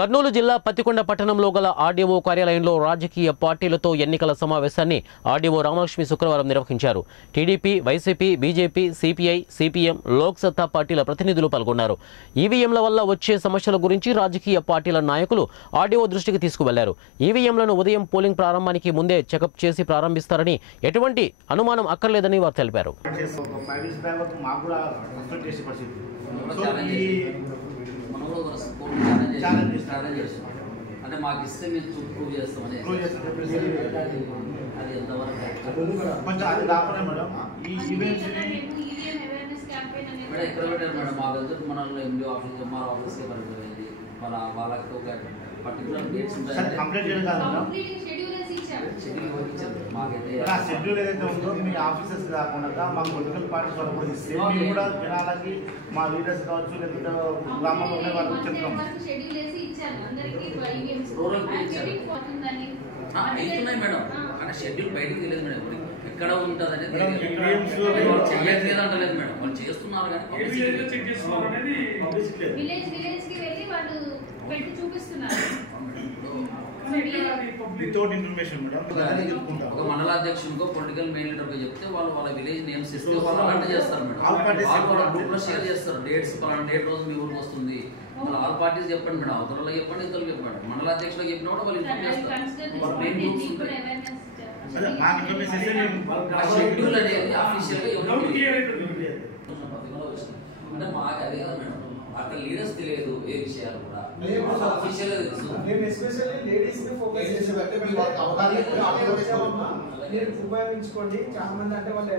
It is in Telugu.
కర్నూలు జిల్లా పత్తికొండ పట్టణంలో గల ఆర్డీఓ కార్యాలయంలో రాజకీయ పార్టీలతో ఎన్నికల సమావేశాన్ని ఆర్డీఓ రామలక్ష్మి శుక్రవారం నిర్వహించారు. TDP, YCP, BJP, CPI, CPM, Loksatta పార్టీల ప్రతినిధులు పాల్గొన్నారు. ఈవీఎంల వల్ల వచ్చే సమస్యల గురించి రాజకీయ పార్టీల నాయకులు ఆర్డీఓ దృష్టికి తీసుకువెళ్లారు. ఈవీఎంలను ఉదయం పోలింగ్ ప్రారంభానికి ముందే చెకప్ చేసి ప్రారంభిస్తారని, ఎటువంటి అనుమానం అక్కర్లేదని వారు తెలిపారు. అంటే మాకు ఇస్తే మేము ప్రూవ్ చేస్తామని అది ఎంతవరకు ఎక్కడ పెట్టారు మేడం? మా దగ్గర మన ఎండి ఆఫీస్, ఎంఆర్ ఆఫీస్ పడిపోయింది. వాళ్ళకి ఒక పర్టికులర్ డేట్స్ ఉంటాయి. షెడ్యూల్ ఏదైతే ఉందో మీ ఆఫీసర్స్ కాకుండా మా పొలిటికల్ పార్టీస్ వాళ్ళు కూడా ఇస్తే మేము కూడా జనాలకి మా లీడర్స్ కావచ్చు, లేకపోతే గ్రామంలో ఉండే వాళ్ళకి చెప్తాం. అవుతున్నాయి మేడం, అక్కడ షెడ్యూల్ బయటకు తెలియదు మేడం. ఎక్కడ ఉంటుంది అనేది చెయ్యట్లేదు అంటలేదు మేడం. వాళ్ళు చేస్తున్నారు కానీ ఒక మండలాధ్యక్షునికో పొలిటికల్ మెయిన్ లీడర్కో చెప్తే వాళ్ళు వాళ్ళ విలేజ్ నేమ్స్ ఇస్తే వాళ్ళు అలాంటి చేస్తారు మేడం. వాళ్ళ గ్రూప్ లో షేర్ చేస్తారు డేట్స్, పలానా డేట్ రోజు మీ ఊరికి వస్తుంది. వాళ్ళు ఆల్ పార్టీస్ చెప్పండి మేడం, అవతలలో చెప్పండి, ఇతరులు చెప్పండి. మండలాధ్యక్షులకు చెప్పిన కూడా వాళ్ళు ఇన్ఫార్మ్ చేస్తారు. వాళ్ళ మెయిన్ గ్రూప్స్ ఉంటాయి. షెడ్యూల్ అనేది అఫీషియల్ గా అంటే మాకు అదే కదా మేడం, అక్కడ లీడర్స్ తెలియదు ఏ విషయాలు కూడా అఫీషియల్ గా తెలుసు. ఉపయోగించుకోండి. చాలా మంది అంటే వాళ్ళు